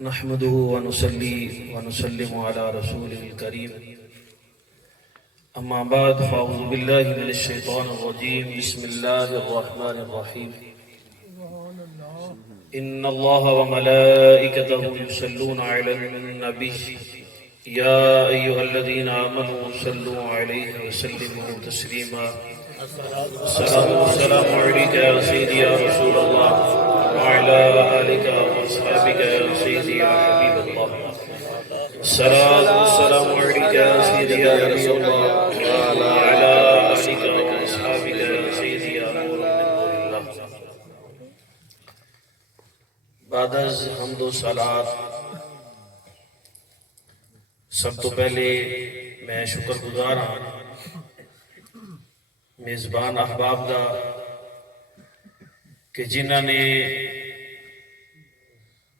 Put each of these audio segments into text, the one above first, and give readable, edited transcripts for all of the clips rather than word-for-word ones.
نحمده ونصلي ونسلم على رسوله الكريم أما بعد فأعوذ بالله من الشيطان الرجيم بسم الله الرحمن الرحيم إن الله وملائكته يصلون على النبي يا أيها الذين آمنوا صلوا عليه وسلموا تسليما الصلاة والسلام عليك يا سيدي يا رسول الله وعلى آلك وأصحابك يا سيدي يا حبيب الله الصلاة والسلام عليك يا سيدي يا نبي الله وعلى آلك وأصحابك يا سيدي يا نور من نور الله. بعد از حمد و صلات سب تو پہلے میں شکر گزار ہوں میزبان احباب دا کہ جنہوں نے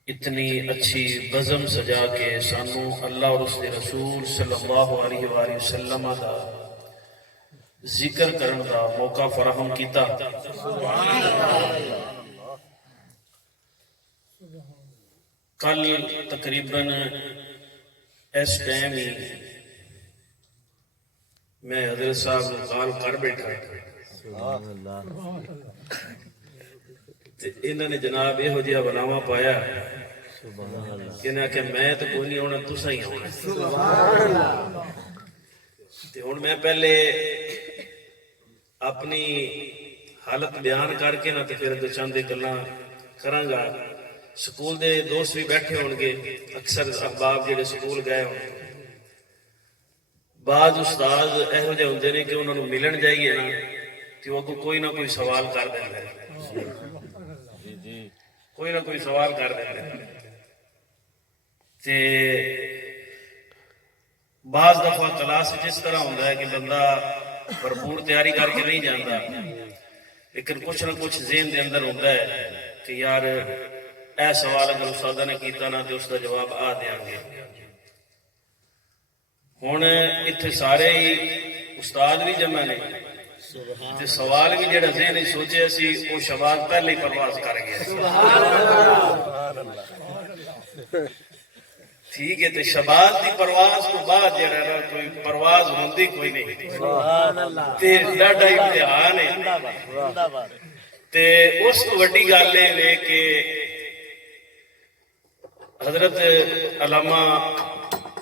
اتنی اچھی بزم سجا کے سانو اللہ اور اس کے رسول صلی اللہ علیہ وآلہ وسلم دا ذکر کرن دا موقع فراہم کیتا. کل تقریباً اس ٹائم ہی میں حضرت صاحب کو کال کر بیٹھا انہوں نے جناب یہ جہاں بناوا پایا کہ میں تو کوئی نہیں آنا تسا ہی آنا. ہوں میں پہلے اپنی حالت بیان کر کے نہ تو پھر دو چند گلاں کراں گا. سکول دے دوست بھی بیٹھے ہون گے, اکثر احباب جڑے سکول گئے ہوں. بعض استاد یہو جہے ہوندے نے کہ انہوں نے ملن جائیے نا تو وہ کوئی نہ کوئی سوال کر دینا ہے, کوئی نہ کوئی سوال کر دینا ہے. تے بعض دفعہ کلاس جس طرح ہوتا ہے کہ بندہ بھرپور تیاری کر کے نہیں جانتا, لیکن کچھ نہ کچھ ذہن دے اندر ہوتا ہے کہ یار اے سوال اگر استاد نے کیتا نا تو اس کا جواب آ دیاں گے. ہوں اتنے سارے ہی استاد بھی جمع نے تے سوال بھی جڑا ذہن سوچے سی وہ شباب پہلے ہی پرواز کر گیا. ٹھیک ہے, تے شباب کی پرواز تو بعد جڑا نا کوئی پرواز ہوندی کوئی نہیں, تے ڈاڈا امتحان ہے. تے اس کو وڈی گل ہے کہ حضرت علامہ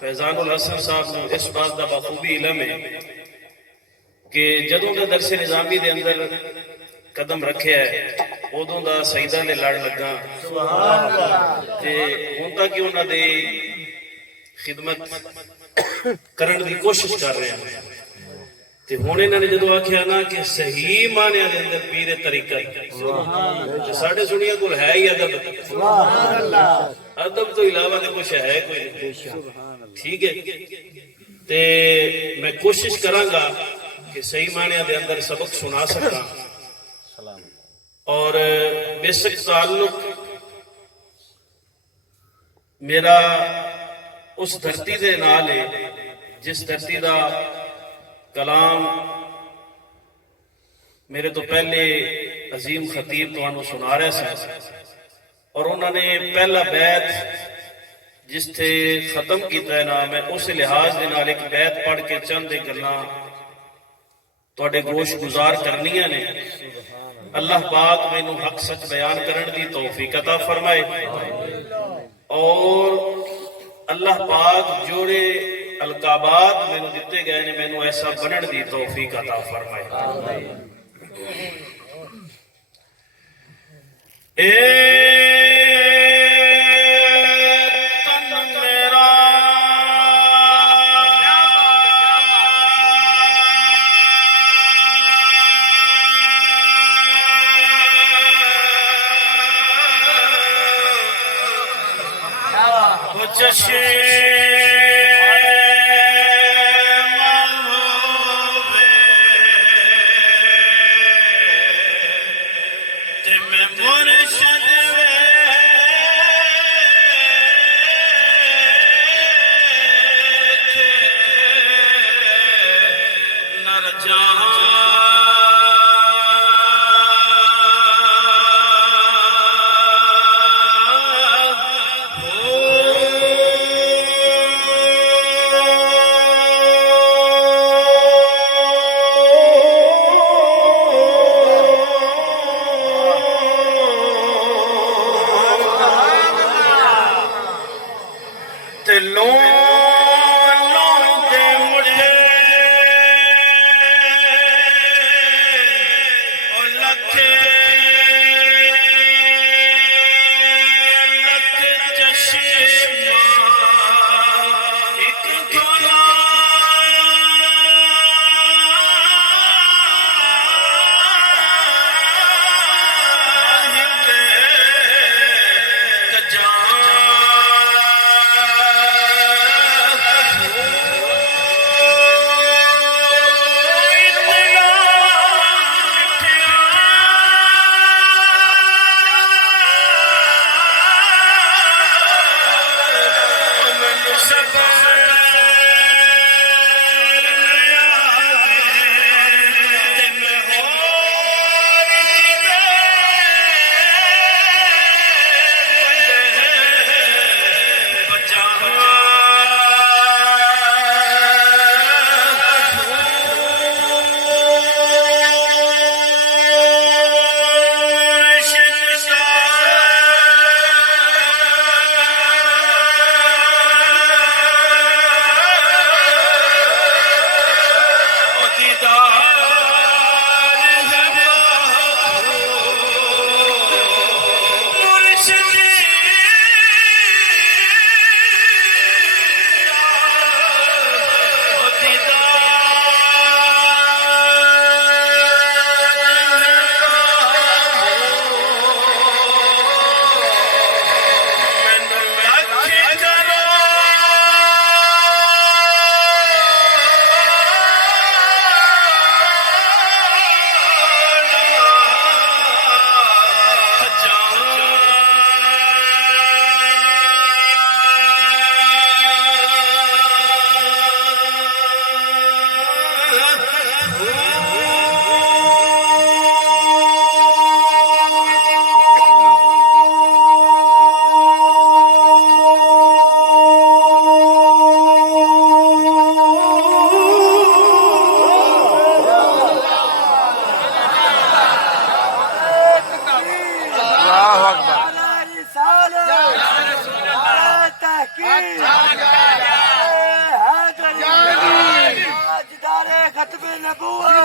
فیضان الحسن صاحب نے اس بات کا بخوبی علم ہے کہ جدوں کا درس نظامی دے اندر قدم رکھے ہے ادوں دا سیدہ نے لڑ لگا تے ہن تک انہاں دے خدمت کرن دی کوشش کر رہے ہیں. تے ہن انہاں نے جدوں آکھیا نا کہ صحیح معنی دے اندر پیر طریقہ تے ساڈے سنیاں کول ہے ہی ادب, ادب تو علاوہ تے کچھ ہے کوئی نہیں. ٹھیک ہے, تے میں کوشش کراں گا کہ صحیح معنی دے اندر سبق سنا سکاں. اور بیسک تعلق میرا اس دھرتی دے نال ہے جس دھرتی دا کلام میرے تو پہلے عظیم خطیب تو سنا رہے سن, اور انہوں نے پہلا بیت جس تھے ختم کیتا ہے نا, میں اس لحاظ دے نال ایک بیت پڑھ کے چند گلاں تواڈے گوش گزار کرنیاں نے. اللہ پاک مینوں حق سچ بیان کرن دی توفیق عطا فرمائے, اور اللہ پاک جوڑے القابات مینوں دتے گئے نے مینوں ایسا بنن دی توفیق عطا فرمائے. Oh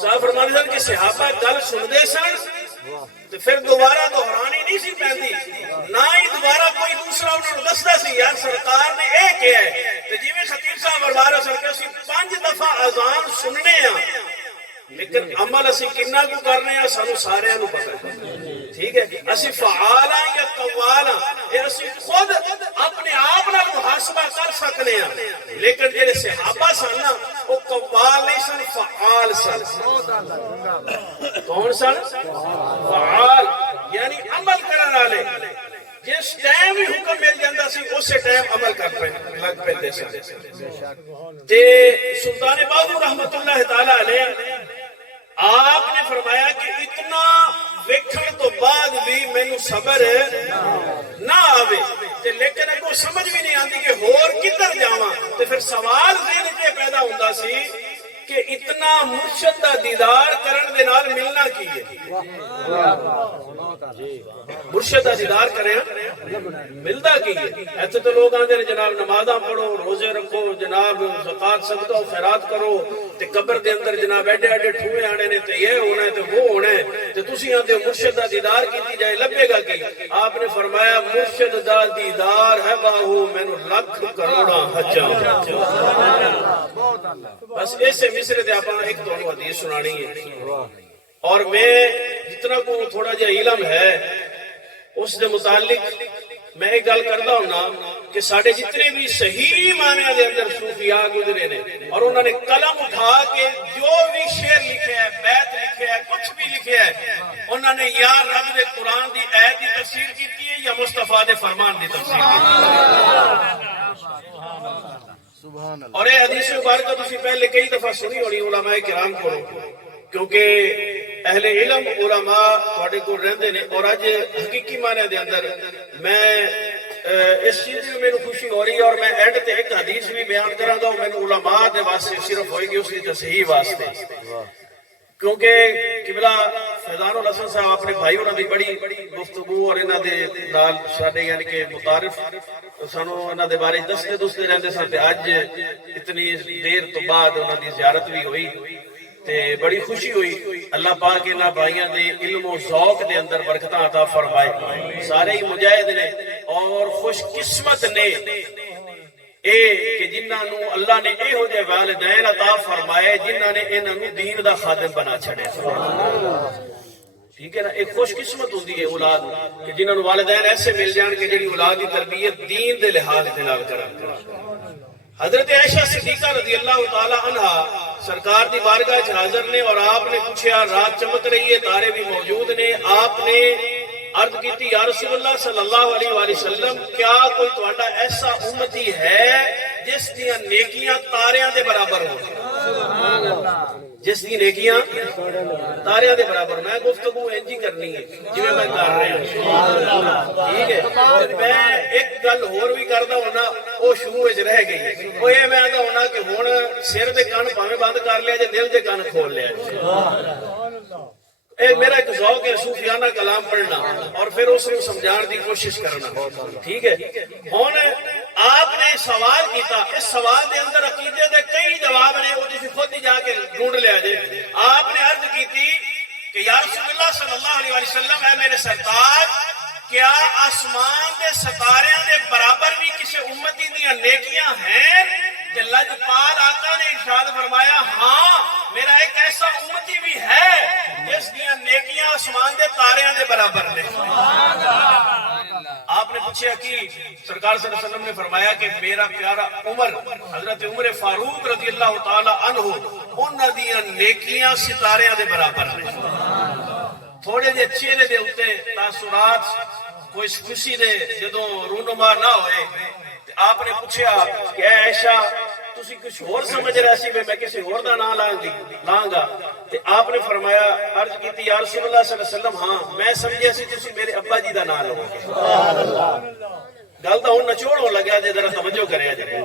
صاحب فرماتے سن کہ صحابہ گل سنتے سن تو پھر دوبارہ دہرانی نہیں سی پیندی, نہ ہی دوبارہ کوئی دوسرا انہوں نے دستا سی یار سرکار نے اے کیا ہے. تو جی خطیب صاحب فرما رہے سن کہ اسی 5 دفعہ اذان سننے ہیں لیکن عمل اسی کنا کو کرنے ہیں سانو سارے نو پتہ ہے. ٹھیک ہے, اسی فعال ہیں یا قوال ہیں یہ اسی خود اپنے آپ نال محاسبہ کر سکنے ہیں, لیکن جڑے صحابہ سن نا وہ قوال نہیں سن, فعال سن. کون سن؟ فعال یعنی عمل کرنے والے. جس ٹائم ہی حکم مل جاتا سی اسی ٹائم عمل کر لگ پیندے سن. تے سلطان باہو رحمت اللہ تعالی علیہ آپ نے فرمایا کہ اتنا ویکھن تو بعد بھی مینوں صبر نہ آوے تے لیکن اگوں سمجھ بھی نہیں آتی کہ ہور کدھر جاواں. تے پھر سوال ذہن وچ پیدا ہوندا سی کہ اتنا مرشد دا دیدار کرن دے نال ملنا کی ہے. مرشد دا دیدار کرے ملدا کی ہے. ایتھے تو لوگ آندے نے جناب نمازاں پڑھو, روزے رکھو, جناب زکات صدقہ و خیرات کرو, تے قبر دے اندر جناب ایڈے ایڈے ٹھوئے آنے نے تے یہ ہونا ہے تے وہ ہونا ہے, تے تسی آندے مرشد دا دیدار کیتی جائے لبے گا کی. آپ نے فرمایا مرشد دا دیدار ہے باہو مینوں لاکھ کروڑاں حجاں. بس ایسے مصرے تے آپ ایک تو حدیث سنانی ہے اور میں جتنا کو تھوڑا جا علم ہے اس دے متعلق میں ایک گل کرتا ہوں نا کہ ساڑھے جتنے بھی صحیح معنی دے اندر صوفیاء گزرے نے اور انہوں نے قلم اٹھا کے جو بھی شعر لکھے ہے, بیت لکھے ہے, کچھ بھی لکھے ہے, انہوں نے یا رب دے قرآن دی آیت دی تفسیر کی ہے یا مصطفیٰ دے فرمان دی تفسیر کی. اور یہ حدیث مبارکہ تسی پہلے کئی دفعہ سنی ہونی علماء کرام کو, کیونکہ اہل علم علماء تھوڑے کو رہندے نے. اور اج حقیقی معنی دے اندر میں اس چیز میں میری خوشی ہو رہی ہے اور میں اینڈ تے ایک حدیث بھی بیان کراں گا, میں علماء دے واسطے صرف ہوئے گی اس کی تصحیح واسطے, کیونکہ قبلہ فیضان الحسن صاحب اپنے بھائی انہوں نے بڑی گفتگو اور انہوں نے نال ساڈے یعنی کہ متعارف سانو انہوں نے بارے دستے رہندے سن. تے اج اتنی دیر تو بعد انہوں نے زیارت بھی ہوئی تے بڑی خوشی ہوئی. اللہ پاک انہاں بھائیاں دے علم و ذوق دے اندر برکتاں عطا فرمائے. سارے ہی مجاہد نے اور خوش قسمت نے اے کہ جنہاں نو اللہ نے اے ہو جائے والدین عطا فرمائے جنہاں نے انہاں نو دین دا خادم بنا چھڑے. ٹھیک ہے نا, ایک خوش قسمت ہوندی ہے اولاد کہ جنہاں نو والدین ایسے مل جان کہ جڑی اولاد دی تربیت دین دے لحاظ دے نال کرن. حضرت عائشہ صدیقہ رضی اللہ تعالی عنہا سرکار دی بارگاہ وچ حاضر نے اور آپ نے پوچھا رات چمک رہی ہے, تارے بھی موجود نے. آپ نے عرض کی یا رسول اللہ صلی اللہ علیہ وآلہ وسلم کیا کوئی تہاڈا ایسا امتی ہے جس دی نیکیاں تاریاں دے برابر ہوں؟ جس دی نیکیاں تاریاں دے برابر. میں گفتگو انجی کرنی ہے جویں میں کر رہا ہوں. ٹھیک ہے, میں ایک گل ہور بھی کردا ہونا وہ شروع وچ رہ گئی. وہ یہ میں آندا ہونا کہ ہن سر دے کان بھاویں بند کر لیا جے دل دے کان کھول لیا. اے میرا ایک ذوق ہے صوفیانہ کلام پڑھنا اور پھر اس کو سمجھان دی کوشش کرنا. ٹھیک ہے, ہن آپ نے سوال کیتا, اس سوال دے اندر عقیدے دے کئی جواب نے, وہ تسی خود ہی جا کے ڈھونڈ لیا جے. آپ نے عرض کیتی کہ یا رسول اللہ صلی اللہ علیہ وسلم اے میرے سرتاج کیا آسمان دے ستاریاں دے برابر بھی کسی امتی دیاں نیکیاں ہیں؟ کہ لجپال آقا نے ارشاد فرمایا ہاں میرا ایک ایسا امتی بھی ہے جس دیاں نیکیاں آسمان دے تاریاں دے برابر نے. آپ نے پوچھا کہ سرکار صلی اللہ علیہ وسلم نے فرمایا کہ میرا پیارا عمر حضرت عمر فاروق رضی اللہ تعالی عنہ انہاں دیاں نیکیاں ستاریاں دے برابر نے. تھوڑے جے چہرے دے اوتے تاثرات کوئی خوشی دے جدوں رونما نہ ہوئے, آپ نے پوچھا کہ اے عائشہ تسی کچھ اور سمجھ رہا سی میں کسی اور دا نام لاں گا؟ تے آپ نے فرمایا عرض کی یا رسول اللہ صلی اللہ علیہ وسلم ہاں میں سمجھیا سی تسی میرے ابا جی دا نام لو گے. گل تو ہن نچوڑ ہو لگا جے ذرا توجہ کریا جائے.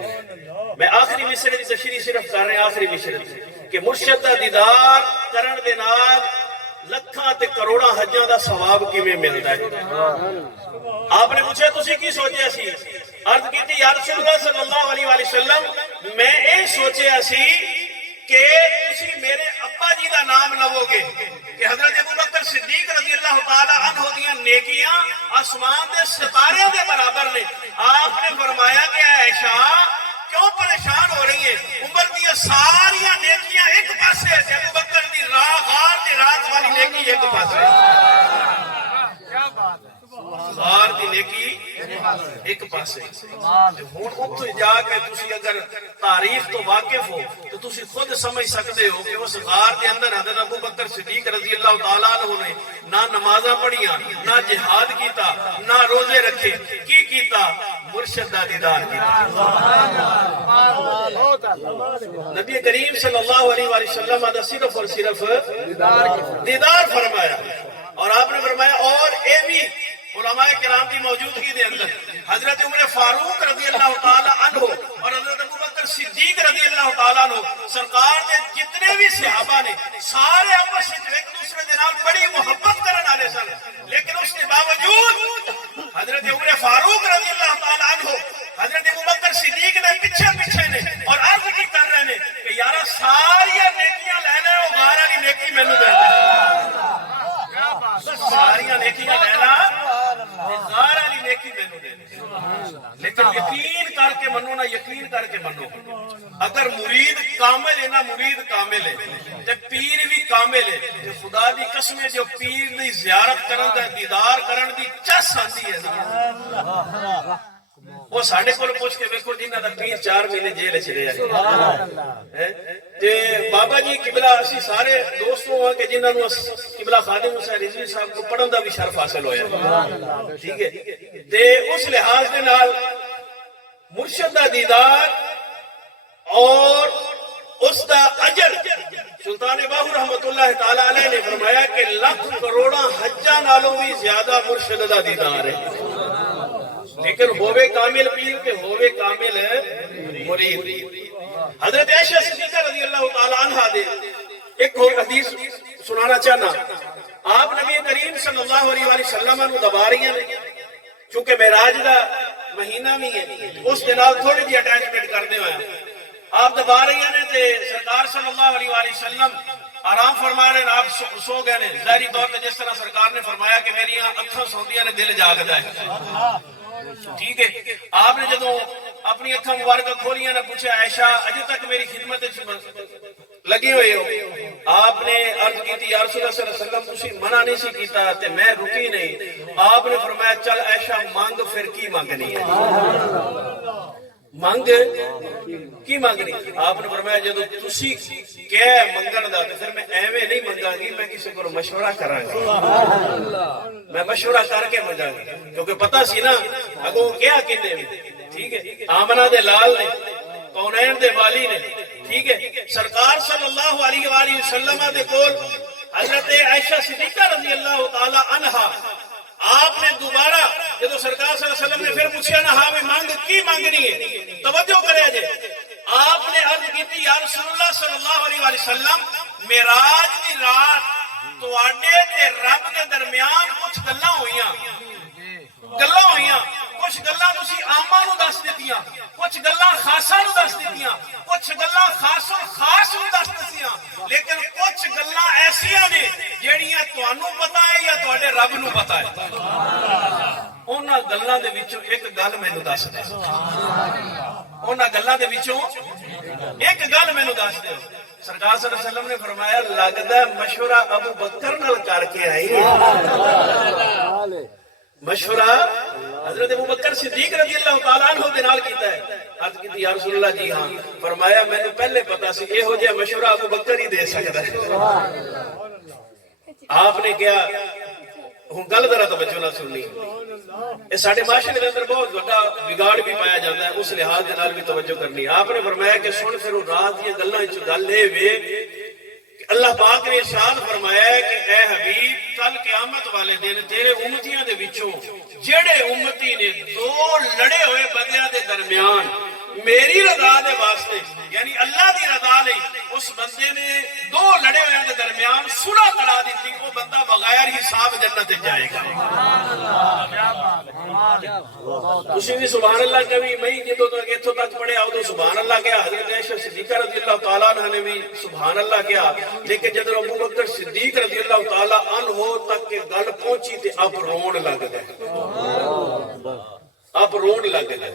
میں آخری مصرے دی تشریح صرف کر رہا, آخری مصرے دی کہ مرشد دا دیدار کرن دے نال ਲੱਖਾਂ ਤੇ ਕਰੋੜਾਂ ਹੱਜਾਂ ਦਾ ਸਵਾਬ ਕਿਵੇਂ ਮਿਲਦਾ ਹੈ। آپ نے پوچھا تسی کی سوچیا سی؟ عرض کیتی یا رسول اللہ صلی اللہ علیہ وآلہ وسلم میں اے سوچیا سی کہ تسی میرے ابا جی دا نام لو گے کہ حضرت ابوبکر صدیق رضی اللہ تعالی عنہ دیاں نیکیاں آسمان دے ستارے دے برابر نے۔ آپ نے فرمایا کہ عائشہ کیوں پریشان ہو رہی ہے؟ عمر دی ساریاں نیکیاں ایک پاسے ہے، ابوبکر دی غار دی رات والی نیکی ایک پاسے ہے۔ کیا بات ہے، غار دی نیکی ایک پاسے۔ ہن اتھے جا کے تسی اگر تاریخ تو واقف ہو تو تسی خود سمجھ سکتے ہو کہ اس غار دے اندر حضرت ابوبکر صدیق رضی اللہ تعالیٰ عنہ نے نہ نمازاں پڑھیاں، نہ جہاد کیتا، نہ روزے رکھے، کی کیتا؟ مرشد دا دیدار کیتا۔ نبی کریم صلی اللہ علیہ وآلہ وسلم دا صرف اور صرف دیدار فرمایا۔ اور آپ نے فرمایا اور اے بھی علماء کرام کی موجودگی دے اندر حضرت عمر فاروق رضی اللہ تعالی عنہ اور حضرت ابوبکر صدیق رضی اللہ تعالی عنہ سرکار دے جتنے بھی صحابہ نے سارے آپس وچ ایک دوسرے دے نال بڑی محبت کرن والے سن، لیکن اس کے باوجود حضرت عمر فاروق رضی اللہ تعالی عنہ حضرت ابوبکر صدیق نے پیچھے پیچھے نے اور عرض کی کر رہے نے کہ یارا ساری نیکیاں لے لے او غار والی نیکی مینوں دے دے، ساریاں نیکیاں لینا غار والی نیکی مینوں دے دے۔ لیکن یقین کر کے منو نہ یقین کر کے منو، اگر مرید کامل ہے نا مرید کامل ہے تے پیر بھی کامل ہے تے خدا دی قسم ہے جو پیر دی زیارت کرن دا دیدار کرن دی چس آندی ہے نا وہ ساڈے کول پوچھ کے ویکھو جنہاں دا پیر 4 مہینے جیل وچ رہیا تے بابا جی قبلہ اسی سارے دوستوں ہاں کہ جنہاں نوں قبلہ خادم حسین رضوی صاحب کو پڑھن دا بھی شرف حاصل ہویا، ٹھیک ہے؟ تے اس لحاظ دے نال مرشد دا دیدار اور اس دا اجر سلطان باہو رحمت اللہ تعالی علیہ نے فرمایا کہ لاکھ کروڑاں حجاں نالوں بھی زیادہ مرشد دا دیدار ہے، لیکن ہووے کامل پیر تے ہووے کامل مرید۔ حضرت عائشہ صدیقہ رضی اللہ تعالی عنہ دے ایک اور حدیث سنانا چاہنا۔ آپ نبی کریم صلی اللہ علیہ وسلم نو دبا رہی ہیں چونکہ معراج دا مہینہ بھی ہے اس دے نال تھوڑی جی اٹیچمنٹ کرتے ہوئے آپ دبا رہی ہیں تے سرکار صلی اللہ علیہ وسلم آرام فرما رہے ہیں، آپ سو گئے ہیں ظاہری طور پہ جس طرح سرکار نے فرمایا کہ میری اکھاں سوندیاں نے دل جاگدا ہے، ٹھیک ہے؟ آپ نے جدو اپنی اکھاں مبارکہ کھولیاں نے پوچھا عائشہ اجے تک میری خدمت لگے ہوئے ہو؟ آپ نے عرض کی تھی یا رسول اللہ صلی اللہ علیہ وسلم تسی منع نہیں سی کیتا تے میں رکی نہیں۔ آپ نے فرمایا چل عائشہ مانگ پھر کی مانگنی ہے، مانگ کی مانگنی؟ آپ نے فرمایا جدو تسی کہہ منگن دا تے پھر میں ایویں نہیں منگا گی، میں کسی کو مشورہ کراں گی، میں مشورہ کر کے منگا گی، کیونکہ پتہ سی نا اگوں کیا کہندے بھی، ٹھیک ہے؟ آمنہ دے لال نے، کونین دے والی نے، ٹھیک ہے؟ سرکار صلی اللہ علیہ وآلہ وسلم دے کول حضرت عائشہ صدیقہ رضی اللہ تعالی عنہا آپ نے دوبارہ جب سرکار صلی اللہ علیہ وسلم نے پھر پوچھا نا ہاں میں مانگ کی مانگنی ہے، توجہ کرے جے۔ آپ نے عرض کی تھی یا رسول اللہ صلی اللہ علیہ وسلم معراج دی رات تواڈے تے رب دے درمیان کچھ گلاں ہوئیاں، کچھ گلاں تسی عاماں نوں دس دتیاں، کچھ گلاں خاصاں نوں دس دتیاں، کچھ گلاں خاص نوں دس دتیاں، لیکن کچھ گلاں ایسیاں نے جیڑیاں تانوں پتہ ہے یا تواڈے رب نوں پتہ ہے۔ انہاں گلاں دے وچوں ایک گل مینوں دس دے، انہاں گلاں دے وچوں ایک گل مینوں دس دے۔ سرکار صلی اللہ علیہ وسلم نے فرمایا لگدا مشورہ ابو بکر نال کر کے آئی، مشورہ حضرت ابوبکر صدیق رضی اللہ تعالیٰ عنہ دے نال کیتا ہے۔ عرض کی یا رسول اللہ جی ہاں، فرمایا میں نے پہلے پتا سی یہ ہو جائے مشورہ ابوبکر ہی دے سکتا ہے۔ آپ نے کیا ہوں گل ذرا توجہ نہ سننی، یہ ساڈے معاشرے کے اندر بہت بڑا بگاڑ بھی پایا جاتا ہے، اس لحاظ کے نال بھی توجہ کرنی۔ آپ نے فرمایا کہ سن پھر رات دی گلاں وچ گل اے وے اللہ پاک نے ارشاد فرمایا ہے کہ اے حبیب کل قیامت والے دن تیرے امتیاں دے وچوں جڑے امتی نے دو لڑے ہوئے بندیاں دے درمیان میری رضا دے واسطے یعنی اللہ دی رضا لئی اس بندے نے دو لڑے ہوئے دے درمیان صلح کرا دیتی، وہ بندہ بغیر حساب جنت جائے گا۔ تسی بھی سبحان اللہ کبھی میں جدوں تک اتھوں تک پڑھے آؤ تو سبحان اللہ کیا، حضرت عائشہ صدیقہ رضی اللہ تعالیٰ عنہ نے بھی سبحان اللہ کیا، لیکن جب ابو بکر صدیق رضی اللہ تعالیٰ عنہ تک کے گل پہنچی تے اب رون لگ گئے، اب رون لگ گئے۔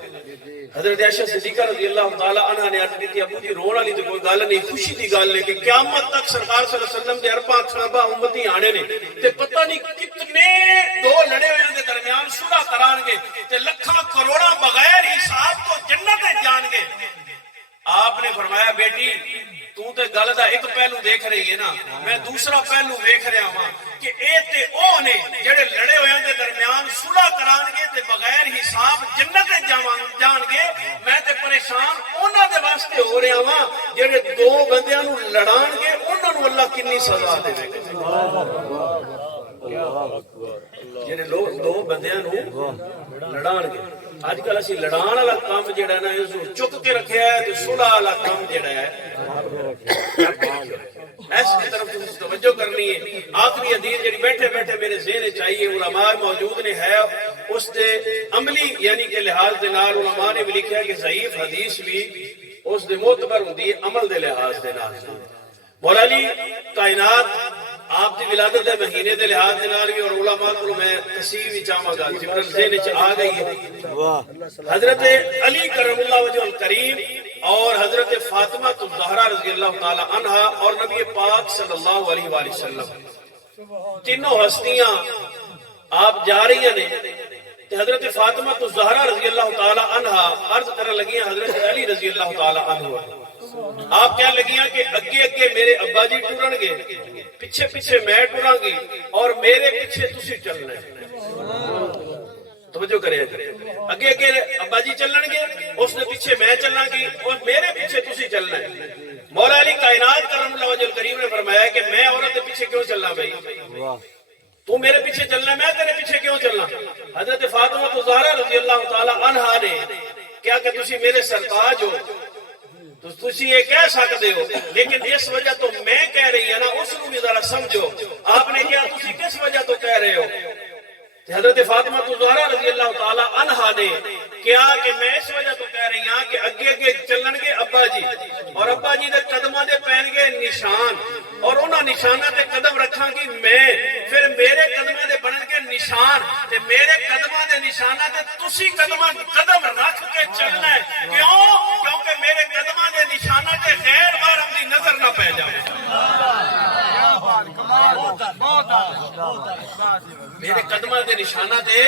حضرت عائشہ صدیقہ رضی اللہ تعالیٰ عنہ نے عرض کی ابو جی رون والی تو کوئی گل نہیں، خوشی دی گل ہے کہ قیامت تک سرکار صلی اللہ علیہ وسلم دے ارباں خلفاء امتی آنے نے تے پتہ نہیں کتنے دو لڑے ہوئے دے درمیان صلح کران گے تے لکھاں کروڑاں بغیر حساب تو جنت جان گے۔ آپ نے فرمایا بیٹی تو تے گل دا ایک پہلو دیکھ رہی ہے نا، میں دوسرا پہلو دیکھ رہا ہوں کہ اے تے او نے جڑے لڑے ہوئے دے درمیان صلح کران گے تے بغیر حساب جنت جان گے، میں تے پریشان انہاں دے واسطے ہو رہا ہوں جڑے دو بندیاں نو لڑان گے انہاں نو اللہ کنی سزا دے گا۔ جڑے لوگ دو بندیاں نو لڑان گے، آج کل اسی لڑان والا کام جڑا ہے نا اس چک کے رکھیا ہے تے صلح والا کام جڑا ہے ایس کی طرف توجہ کرنی ہے۔ آخری حدیث جڑی بیٹھے بیٹھے میرے ذہن چاہیے علماء موجود نے ہے اس دے عملی یعنی کہ لحاظ دے نال علماء نے بھی لکھا کہ ضعیف حدیث بھی اس دے معتبر ہوندی ہے عمل دے لحاظ دے نال۔ مولا علی کائنات آپ دی ولادت دے مہینے دے لحاظ دے نال بھی اور علماء کو میں تصویر بھی چاہواں گا جبرل ذہن وچ آ گئی ہے۔ حضرت علی کرم اللہ وجہ الکریم اور حضرت فاطمہ الزہرا رضی اللہ تعالی عنہا اور نبی پاک صلی اللہ علیہ وآلہ وسلم تینوں ہستیاں آپ جا رہی ہیں تے حضرت فاطمہ الزہرا رضی اللہ تعالی عنہا عرض کرنے لگی حضرت علی رضی اللہ تعالی عنہ، آپ کہنے لگیاں کہ اگے اگے میرے ابا جی ٹرن گے، پیچھے پیچھے میں ٹراں گی اور میرے پیچھے تسی چلنا ہے۔ توجہ کرے اگے اگے ابا جی چلن گے، اس نے پیچھے میں چلنا گی اور میرے پیچھے تسی چلنا ہے۔ مولا علی کائنات کرم اللہ وجہ الکریم نے فرمایا کہ میں عورت کے پیچھے کیوں چلنا بھائی، تو میرے پیچھے چلنا میں تیرے پیچھے کیوں چلنا۔ حضرت فاطمہ الزہرا رضی اللہ تعالی عنہا نے کیا کہ تسی میرے سرتاج ہو تو تسی یہ کہہ سکتے ہو، لیکن اس وجہ تو میں کہہ رہی ہے نا اس کو بھی ذرا سمجھو۔ آپ نے کیا تسی کس وجہ تو کہہ رہے ہو، حضرت فاطمہ الزہرا رضی اللہ تعالی عنہا نے کیا کہ میں اس وجہ تو کہہ رہی ہوں کہ اگے اگے چلن گے ابا جی اور ابا جی دے قدماں دے پین گے نشان اور انہاں نشاناں تے قدم رکھاں گی میں، پھر میرے قدماں دے بنن گے نشان تے میرے قدماں دے نشاناں تے تسی قدم رکھ کے چلنا ہے۔ کیوں؟ کیونکہ میرے قدماں دے نشاناں تے غیر محرم دی نظر نہ پے جائے، میرے قدماں دے نشانہ دے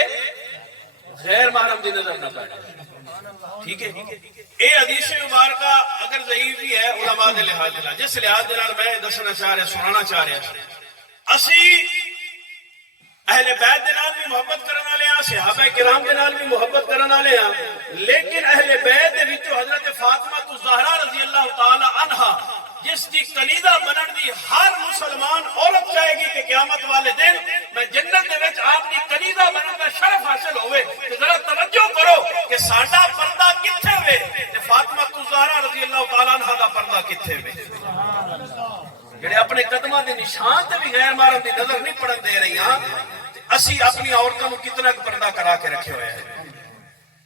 غیر محرم دی نظر نہ پڑے۔ ٹھیک ہے، اے حدیث مبارکہ اگر ضعیف بھی ہے علماء دے لحاظ دے نال، جس لحاظ دے نال میں دسنا چاہ رہا سنانا چاہ رہا اسی اہل بیت دے نال بھی محبت کرن والے ہاں، صحابہ کرام دے نال بھی محبت کرن والے ہاں، لیکن اہل بیت دے وچوں حضرت فاطمہ الزہرا رضی اللہ تعالی عنہا جس کی کلیدہ بنن دی ہر مسلمان عورت چاہے گی کہ قیامت والے دن میں جنت دے وچ آپ کی کلیدہ بنن کا شرف حاصل ہوئے، تو ذرا توجہ کرو کہ ساڈا پردہ کتھے وے تے فاطمہ الزہرا رضی اللہ تعالی عنہا دا پردہ کتھے وے، جڑے اپنے قدماں دے نشان تے بھی غیر محرم دی نظر نہیں پڑن دے رہی ہاں، اسی اپنی عورتوں کو کتنا پردہ کرا کے رکھے ہوئے ہیں۔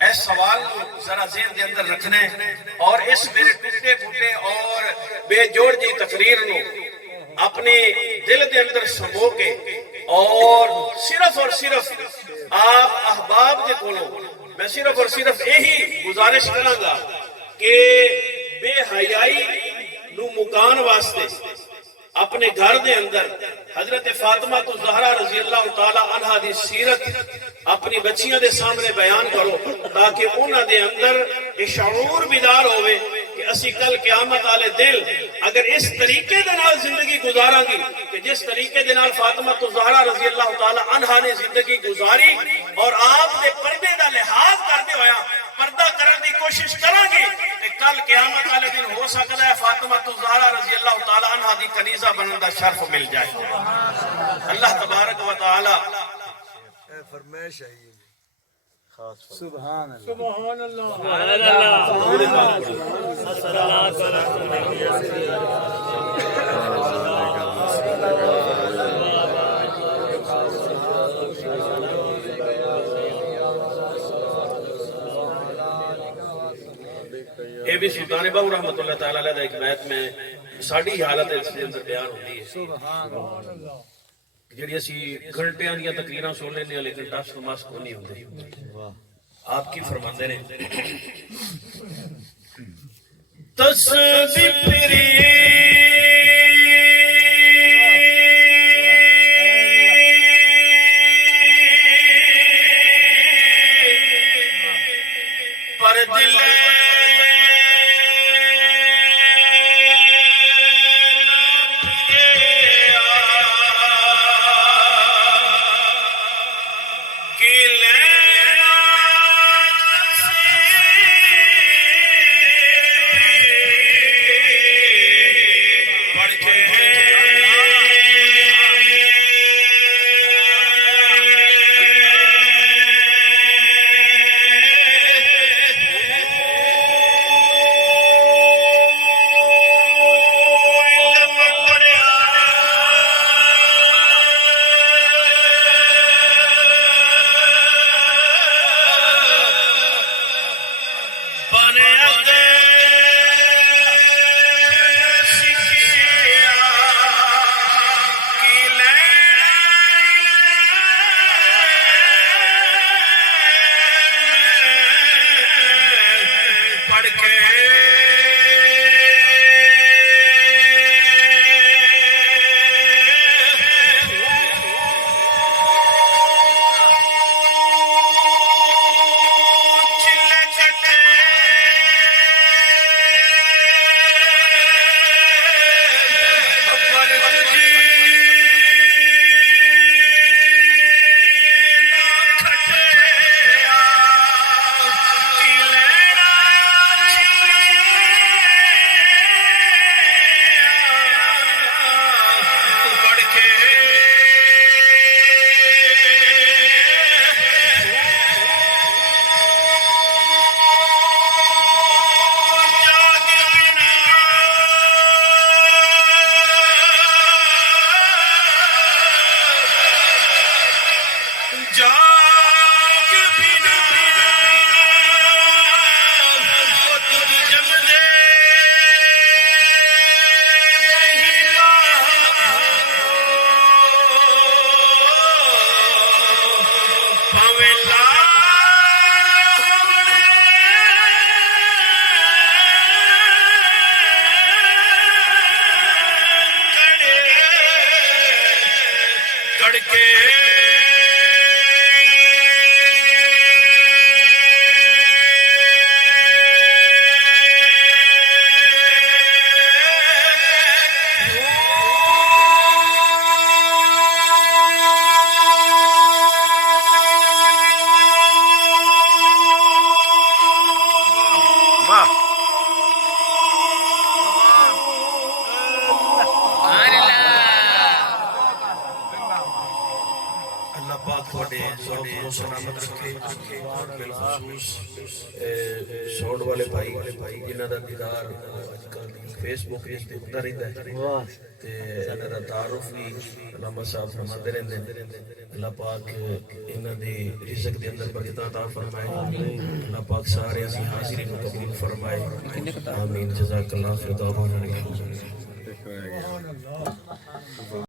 اس سوال کو ذرا ذہن دے اندر رکھنا ہے اور اس میرے ٹوٹے پھوٹے اور بے جوڑ جی تقریر نو اپنے دل دے اندر سمو کے اور صرف آپ احباب دے کولوں میں صرف اور صرف یہی گزارش کراں گا کہ بے حیائی نو مکان واسطے اپنے گھر دے اندر حضرت فاطمہ الزہرا رضی اللہ تعالی عنہا دی سیرت اپنی بچیاں دے سامنے بیان کرو تاکہ انہاں دے اندر یہ شعور بیدار ہوئے کہ اسی کل قیامت والے دل اگر اس طریقے دے نال زندگی گزاراں گی کہ جس طریقے دے نال فاطمہ الزہرا رضی اللہ تعالی عنہا نے زندگی گزاری اور آپ دے پردے دا لحاظ کردے ہویا پردہ کرن دی کوشش کریں گے کہ کل قیامت والے دن ہو سکتا ہے فاطمہ الزہرا رضی اللہ تعالی عنہا دی کنیزہ بنن دا شرف مل جائے۔ اللہ تبارک و تعالی فرمائش آئی سبحان اللہ یہ بھی سلطان باہو رحمت اللہ تعالی علیہ ایک بیت میں ساڑی حالت اس کے اندر بیان ہوتی ہے جڑی اسی گھنٹیاں دیاں تقریراں سن لینے لیکن ٹس نماز کو نہیں ہوندی آپ کی فرماندے نے تصدیقری پر دل سلامت رکھے اور بالخصوص ساؤنڈ والے بھائی جنہاں دا دیدار اج کل فیس بک تے ہوندا رہندا ہے تے انہاں دا تعارف بھی علامہ صاحب فرماندے رہندے اللہ پاک انہاں دی رزق دے اندر برکت عطا فرمائے اللہ پاک سارے اسی حاضری نو قبول فرمائے آمین جزاک اللہ خیر.